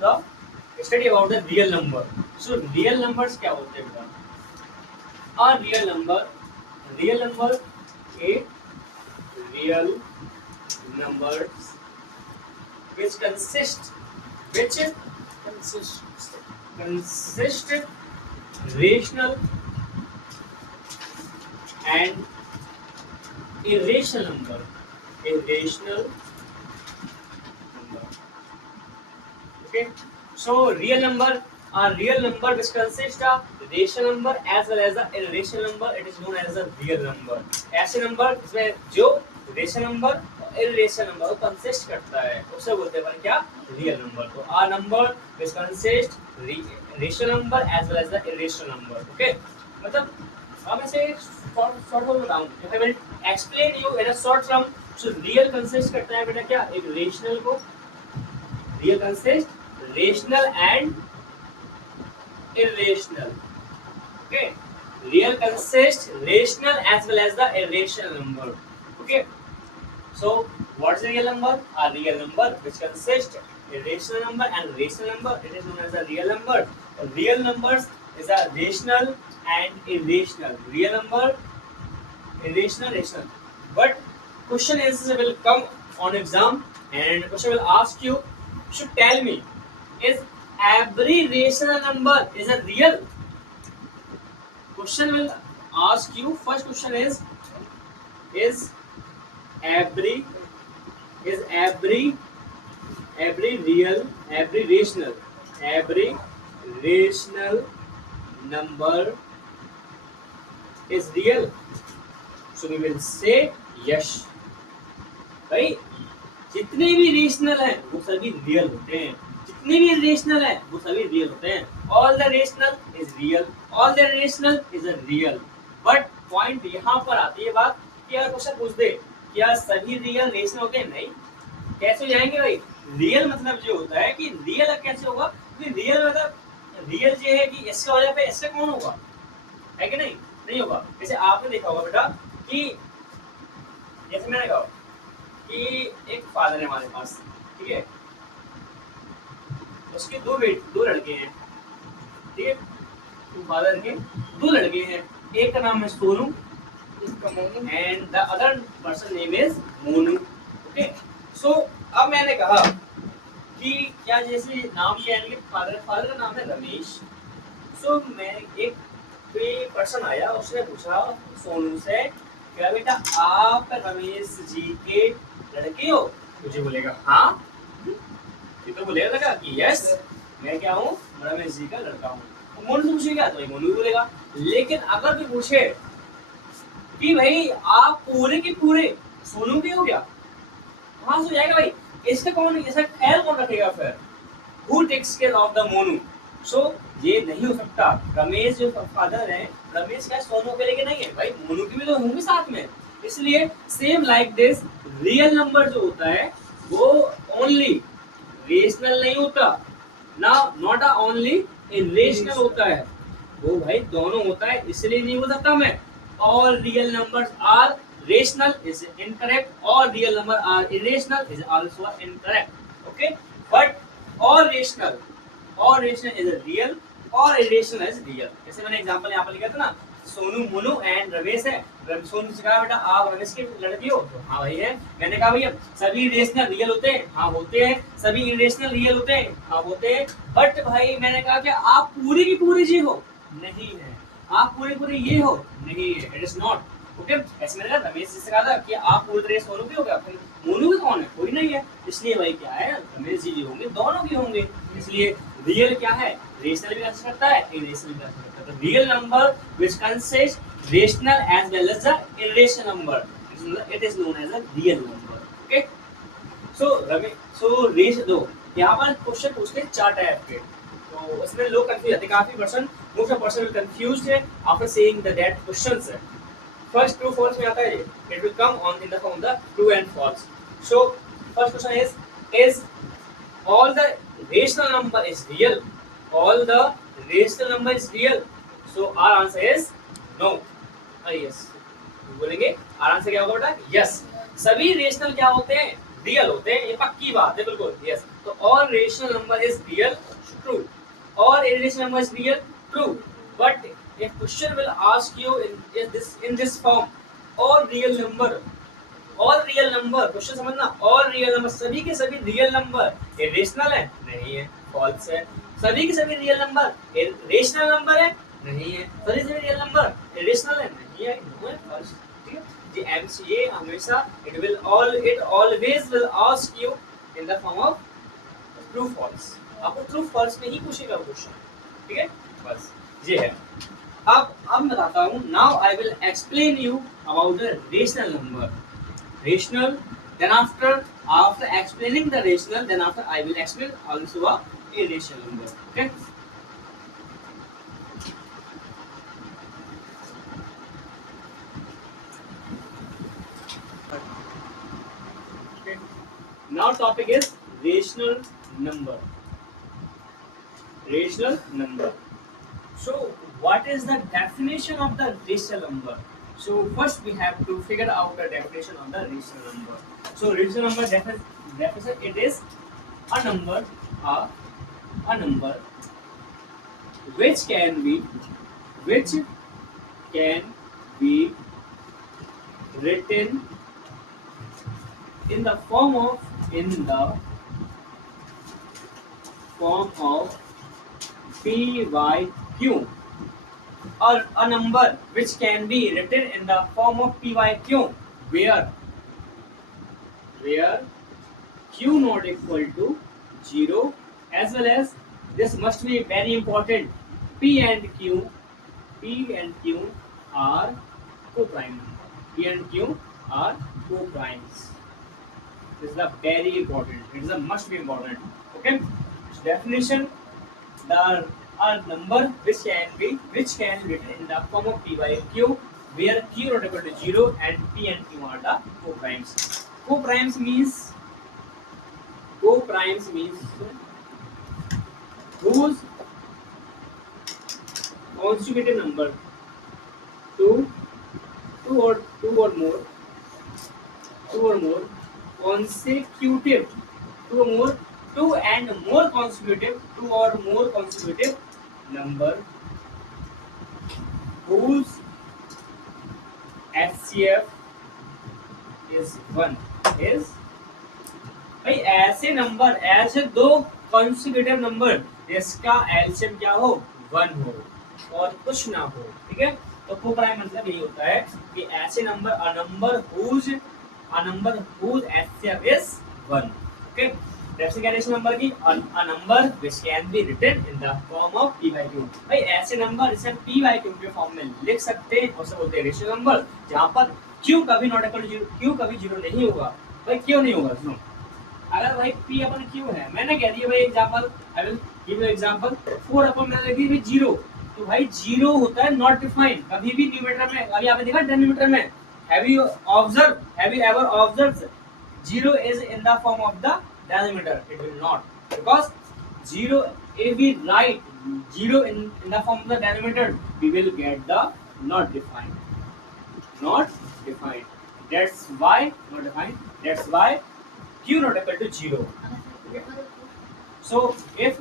the study about the real number. So real numbers क्या होते हैं बेटा? A real number, a real numbers which consist rational and irrational number. Okay, so real number which consists of rational number as well as the irrational number, it is known as a real number. ऐसे number जिसमें जो rational number और irrational number को consist करता है उसे बोलते हैं क्या? Real number. तो आ number which consist rational number as well as the irrational number. Okay, मतलब हम ऐसे शॉर्ट फॉर्म बताऊं, if I will explain you in a short term. So real consist करता है बेटा क्या? एक रेशनल को, real consist rational and irrational. Okay, real consists rational as well as the irrational number. Okay, so what is a real number? A real number which consists irrational number and rational number, it is known as a real number. Real numbers is a rational and irrational. Real number, irrational, rational. But question is will come on exam and question will ask you should tell me, is every rational number is a real? Question will ask you, first question is every rational number is real? So we will say yes. भाई जितने भी rational हैं वो सभी real होते हैं, जितने भी रेशनल हैं वो सभी रियल होते हैं. All the rational is real, all the rational is a real. But point यहाँ पर आती है बात कि अगर क्वेश्चन पूछ दे क्या सभी रियल रेशनल होते हैं? नहीं. कैसे हो जाएंगे भाई? रियल मतलब जो होता है कि रियल कैसे होगा कि रियल मतलब रियल जो है कि इसके वजह पे इससे कौन होगा, है कि नहीं? नहीं होगा. जैसे आपने देखा होगा बेटा कि जैसे मैंने कहा कि एक फादर है हमारे पास, ठीक है, उसके दो लड़के हैं, ठीक है, तो फादर के दो लड़के हैं, एक का नाम है Sonu and the other person name is Monu. Okay, so अब मैंने कहा कि क्या जैसे नाम क्या है, फादर का नाम है रमेश. सो मैं एक पर्सन आया, उसने पूछा सोनू से क्या बेटा आप रमेश जी के लड़के हो? मुझे बोलेगा हाँ. ये तो बोलेगा कि यस मैं क्या हूँ, रमेश जी का लड़का हूँ. मोनू से पूछेगा तो मोनू बोलेगा. लेकिन अगर कोई पूछे कि भाई आप पूरे के पूरे सोनू के हो क्या, हाँ हो जाएगा भाई. इसका कौन ऐसा ख्याल कौन रखेगा फिर? Who takes care of the Monu? So ये नहीं हो सकता. रमेश जो फादर है, रमेश क्या सोनू के लेके नहीं है भाई, मोनू के भी तो होंगे साथ में. इसलिए same like this real number जो होता है वो ओनली रेशनल नहीं होता ना, नॉट अ ओनली इरेशनल होता है, वो भाई दोनों होता है. इसलिए नहीं हो सकता मैं all real numbers are rational is incorrect, or real number are irrational is also incorrect. Okay, but all rational is a real और irrational is real. जैसे मैंने एग्जांपल यहाँ पर लिखा था ना, सोनू मोनू एंड रमेश है. सोनू से कहा बेटा आप रमेश की लड़की हो? तो हाँ भाई है. मैंने कहा भैया सभी रेशनल रियल होते हैं? हाँ होते हैं. सभी इरेशनल रियल होते हैं? हाँ होते हैं. बट भाई मैंने कहा कि आप पूरी की पूरी जी हो? नहीं है. आप पूरे ये हो? नहीं है. It is not. ओके, ऐसे मैंने कहा रमेश जी से कहा था कि आप पूरी तरह सोनू की हो गया, फिर मोनू भी कौन है? कोई नहीं है. इसलिए भाई क्या है, रमेश जी होंगे, दोनों की होंगे. इसलिए रियल क्या है, रेशनल भी कंसिस्ट करता है, इरेशनल भी कंसिस्ट करता है. Real number which consist rational as well as the irrational number, it is known as a real number. Okay, so रेश दो यहाँ पर क्वेश्चन पूछते हैं 4 टाइप के, तो उसमें लोग कंफ्यूज जाते हैं. काफी मोस्ट ऑफ पर्सन कंफ्यूज्ड है after seeing the that questions. First true false में आता है, it will come on in the form the true and false. So first question is all the rational number is real? All the rational number is real? So our answer is no. Yes. बोलेंगे our answer क्या होगा बेटा? Yes. सभी rational क्या होते हैं? Real होते हैं, ये पक्की बात है बिल्कुल, यस। तो all rational number is real, true. All irrational number is real, true. But if question will ask you in this form, all real number, question समझना, all real number, सभी के सभी रियल नंबर इरेशनल है, नहीं है, false है। सभी के सभी रियल नंबर रेशनल नंबर है, नहीं है। सभी सभी रियल नंबर इरेशनल है, नहीं है, नो है, फॉल्स। ठीक है जी। एमसीए हमेशा it always will ask you in the form of true false, आपको ट्रू फॉल्स में ही पूछेगा क्वेश्चन, ठीक है, बस ये है। अब मैं बताता हूँ, now I will explain you about the rational number. Rational, then after explaining the rational, then after I will explain also a irrational number, okay? Now topic is rational number. Rational number. So what is the definition of the rational number? So first we have to figure out the definition of the rational number. So rational number definition, it is a number which can be written in the form of p by q, or a number which can be written in the form of p by q, where q not equal to 0, as well as this must be very important, p and q are co-prime. P and q are co-primes. This is a very important, it is a must be important, okay? So definition, the a number which can be written in the form of p by q, where q not equal to 0 and p and q are the co-primes. Co-primes means whose consecutive number two or more consecutive, two or more consecutive number whose HCF is 1 is, भाई ऐसे number, ऐसे दो consecutive number जिसका LCM क्या हो, 1 हो और कुछ ना हो, ठीक है। तो को-प्राइम मतलब यही होता है कि ऐसे number, a number whose HCF is 1, okay। Definition number की, a number which can be written in the form of p by q, भाई ऐसे नंबर इसे p by q के फॉर्म में लिख सकते हैं, उसे बोलते हैं रेशनल नंबर, जहां पर q कभी नॉट इक्वल टू 0, q कभी 0 नहीं होगा। भाई क्यों नहीं होगा, सुनो, अगर भाई p अपन q है, मैंने कह दिया भाई example, I will give you example, 4 अपन मैंने लिखी भाई 0, तो भाई 0 होता है नॉट डिफाइंड, कभी भी न्यूमरेटर में, अभी आपने देखा डिनोमिनेटर में, have you ever observed 0 is in the form of the denominator, it will not, because 0, if we write 0 in the form of the denominator, we will get the not defined, that's why not defined, that's why q not equal to 0, okay? So if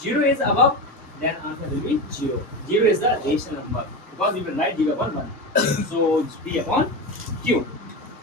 0 is above, then answer will be 0. 0 is the rational number, because we will write 0 upon 1, so p upon q,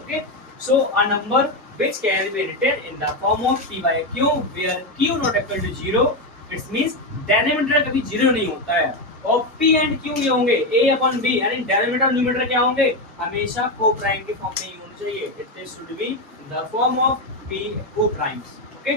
okay? So a number which can be written in the form of p by q, where q not equal to 0, it means denominator कभी 0 नहीं होता है, और p and q ये होंगे a upon b, यानी denominator और numerator क्या होंगे, हमेशा co-prime के फॉर्म में ही होने चाहिए, it should be in the form of p co-primes, okay?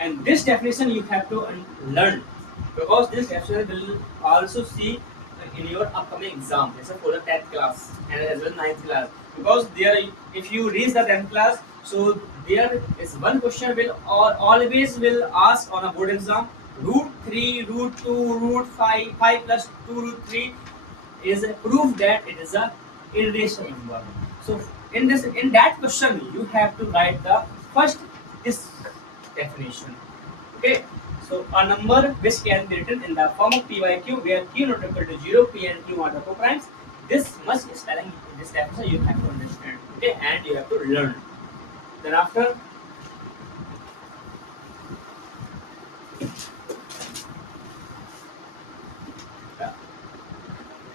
And this definition you have to learn, because this definition will also see in your upcoming exam, for the 10th class and as well 9th class, because there, if you reach the 10th class, so there is one question will always will ask on a board exam, root 3, root 2, root 5 plus 2 root 3 is proof that it is a irrational number. So in that question you have to write the first this definition, okay? So a number which can be written in the form of p by q, where q not equal to 0, p and q are the co-primes. This much spelling, this definition you have to understand. okay, and you have to learn. Then after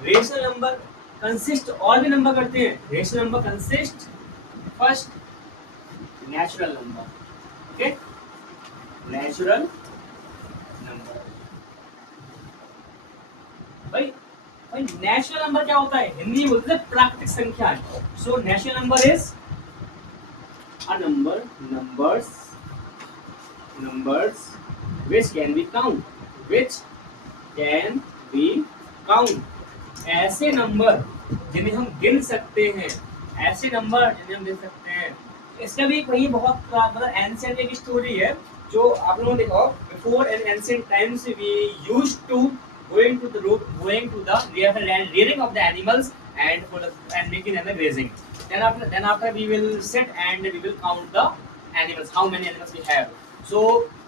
rational number consist, और भी number करते हैं. Rational number consist first natural number, okay, natural number. भाई भाई natural number क्या होता है? हिंदी में बोलते हैं प्राकृतिक संख्या है. So natural number is a number, numbers which can be count, ऐसे नंबर जिन्हें हम गिन सकते हैं, ऐसे नंबर जिन्हें हम गिन सकते हैं. इसका भी वही बहुत मतलब एंशिएंट एक स्टोरी है जो आप लोगों ने देखा हो. Before in ancient times we used to going to the rearing of the animals and making them grazing. Then after we will sit and we will count the animals, how many animals we have. So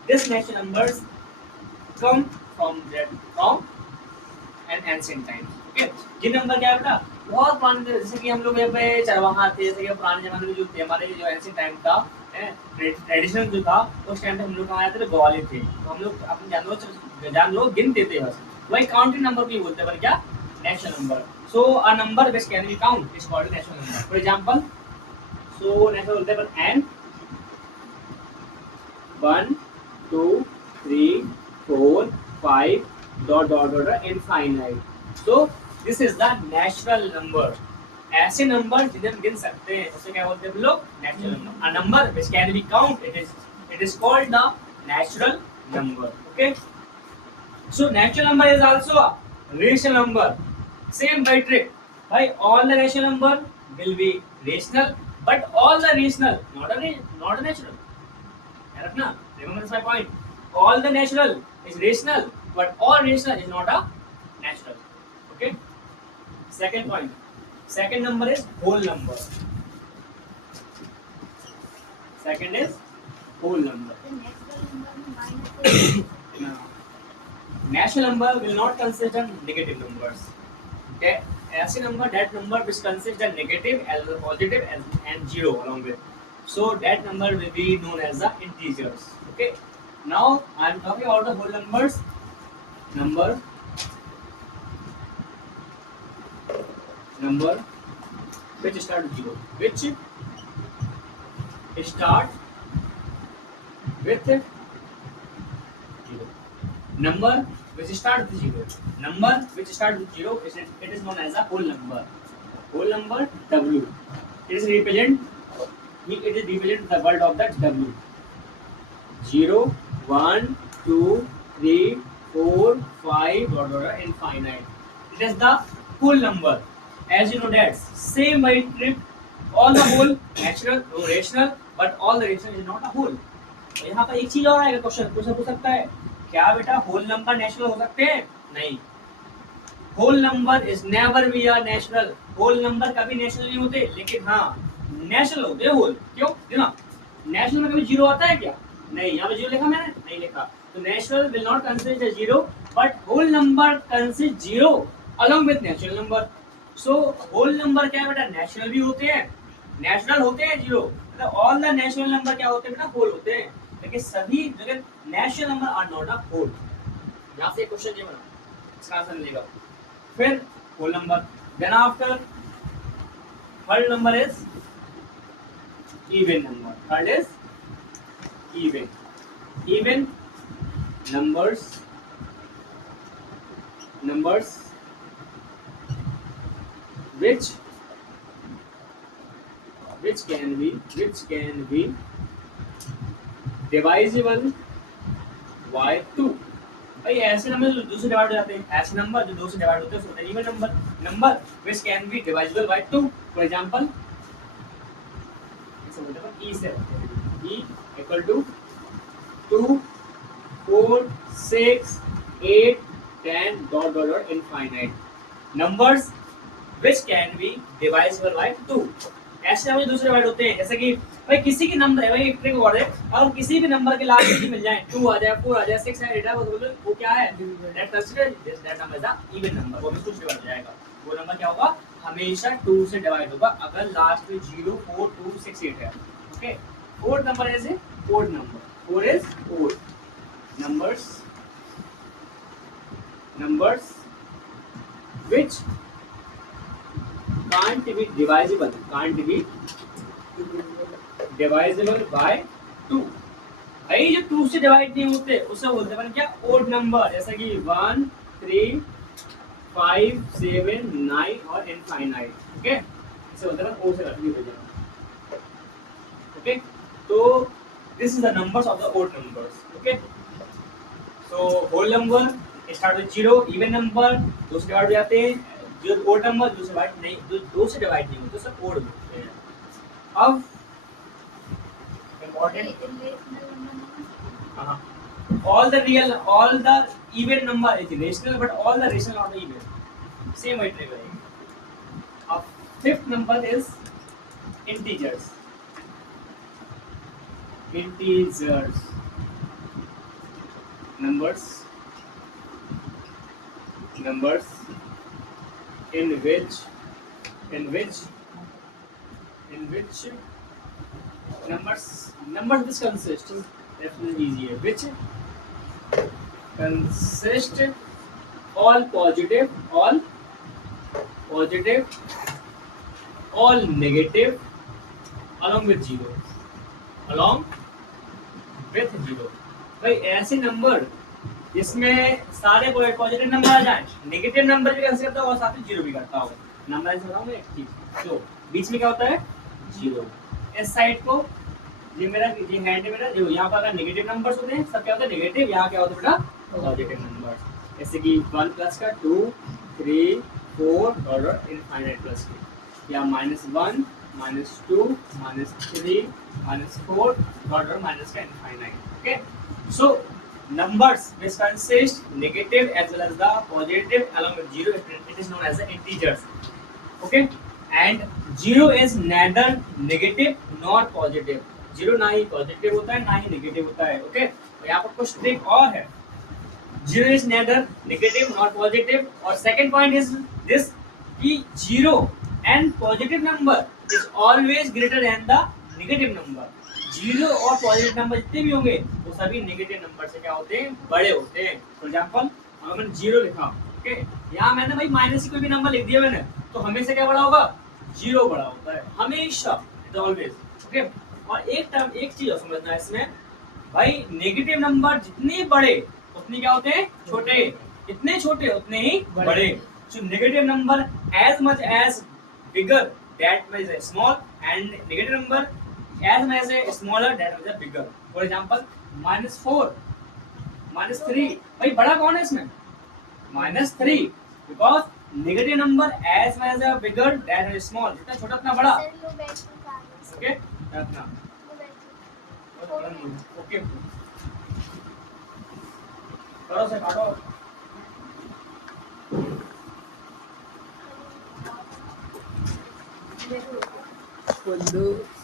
this natural numbers come from an ancient times. Okay, ये number क्या है बेटा? बहुत पुराने थे. जैसे कि हम लोग यहाँ पे चरवाहा थे, जैसे कि पुराने जमाने में जो थे हमारे जो एंशिएंट टाइम था, ट्रेडिशनल जो था, उस टाइम पे हम लोग कहाँ थे? ग्वाले थे. तो हम लोग अपने जानवरों गिनते थे बस. वही काउंटिंग नंबर भी बोलते हैं, पर क्या? Natural number. So a number which can be count is called natural number. For example, so natural बोलते हैं पर n 1 2 3 4 5 ... infinite. So this is the natural number. ऐसे नंबर जिन्हें हम गिन सकते हैं उसे क्या बोलते हैं हम लोग? Natural number. A number which can be count, it is called the natural number. Okay, so natural number is also a rational number. Same by trick. Why all the rational number will be rational, but all the rational not a natural. रखना, remember this my point. All the natural is rational, but all rational is not a natural. Okay. Second point. Second number is whole number. Second is whole number. Natural number will not consider negative numbers. Okay. ऐसे number, that number which consider negative as well as positive and zero along with. So that number will be known as the integers. Okay. Now I am talking about the whole numbers. Number which start with zero. Which start with zero. Number which start with zero. Number which start with zero it is known as a whole number. Whole number W. It is represent the word of that W. 0 1 2 3 4 5 infinite. It is the whole number. As you know that same by trip, all the whole natural or rational, but all the rational is not a whole. तो यहाँ पर एक चीज और आएगा, question पूछ सकता है क्या बेटा होल नंबर नेचुरल हो सकते हैं? नहीं. Whole number is never be a natural. Whole number कभी नेचुरल नहीं होते, लेकिन हाँ नेचुरल होते हैं होल. क्यों? देखना, नेचुरल में कभी जीरो आता है क्या? नहीं. यहाँ पे जीरो लिखा मैंने? नहीं लिखा. तो natural will not consider zero, but whole number consider zero along with natural number. So whole number क्या है बेटा? नेचुरल भी होते हैं, नेचुरल होते हैं जीरो. मतलब ऑल द नेचुरल नंबर क्या होते हैं बेटा? होल होते हैं. लेकिन सभी जगह natural number are not a whole. यहाँ से क्वेश्चन ये बना, इसका आंसर मिलेगा. फिर whole number. Then after third number is even number. Third is even. Even numbers which can be divisible by 2. भाई ऐसे नंबर जो 2 से डिवाइड हो जाते हैं, ऐसे नंबर जो 2 से डिवाइड होते हैं उसको even number. Number which can be divisible by 2. For example e से e equal to 2 4 6 8 10 infinite. Numbers which can be divisible by 2. ऐसे नंबर दूसरे डिवाइड होते हैं. जैसे कि भाई किसी की नंबर है, भाई एक ट्रिक और है, अगर किसी भी नंबर के लास्ट डिजिट मिल जाए, 2 आ जाए, 4 आ जाए, 6 आ जाए, 8 आ जाए, वो क्या है? That consider that number is a even number. वो भी कुछ डिवाइड हो जाएगा. वो नंबर क्या होगा? हमेशा 2 से डिवाइड होगा अगर लास्ट में 0 4 2 6 8 है। Okay, fourth number is a odd number, 4 is odd numbers which can't be divisible by 2। भाई जो 2 से डिवाइड नहीं होते उसे बोलते हैं क्या, ओड नंबर, जैसा कि 1 3 5 7 9 और इनफाइनाइट। ओके, इसे बोलते हैं ओड से काटने की वजह। ओके, तो this is the numbers of the odd numbers. Okay, so whole number start with 0, even number 2 से डिवाइड हो जाते हैं, जो ओड नंबर 2 से डिवाइड नहीं, जो 2 से डिवाइड नहीं होते सब ओड होते हैं। अब important, all the even number is rational, but all the rational are even, same way trigger। अब fifth number is integers numbers in which numbers which consist, definitely easier, which consist all positive, all negative, along with zero। भाई ऐसे number जिसमें सारे positive number आ जाए, negative number भी consider करता हो और साथ में जीरो भी करता हो। नंबर ऐसे बताऊं मैं, ठीक, तो बीच में क्या होता है, जीरो। इस साइड को ये मेरा ये हैंड है मेरा, जो यहाँ पर अगर नेगेटिव नंबर्स होते हैं सब क्या होता है नेगेटिव, यहाँ क्या होता है बेटा पॉजिटिव नंबर्स, जैसे कि 1 प्लस का 2 3 4 और इनफाइनाइट प्लस के, या -1 -2 -3 -4 और माइनस का infinite. Okay, so numbers which consist negative as well as the positive along with zero, it is known as the integers। okay, and zero is neither negative nor positive, zero ना ही positive होता है ना ही negative होता है। Okay, तो यहाँ पर कुछ ट्रिक और है, zero is neither negative nor positive, और second point is this कि zero and positive number is always greater than the negative number। Zero और पॉजिटिव नंबर जितने भी होंगे वो सभी नेगेटिव नंबर से क्या होते हैं, बड़े होते हैं। फॉर एग्जांपल अगर मैंने जीरो लिखा, ओके, यहाँ मैंने भाई माइनस से कोई भी नंबर लिख दिया मैंने, तो हमेशा क्या बड़ा होगा, जीरो बड़ा होता है हमेशा, इट ऑलवेज। ओके, और एक चीज और समझना है इसमें, भाई नेगेटिव नंबर जितने बड़े उतने क्या होते हैं, छोटे, इतने छोटे उतने ही बड़े। So negative number as much as bigger that much as small, and negative number as much as smaller that is bigger। for example -4 -3, भाई बड़ा कौन है इसमें, -3, because negative number as much as bigger that is small, जितना छोटा उतना बड़ा। Okay, इतना ओके, करो से काटो। देखो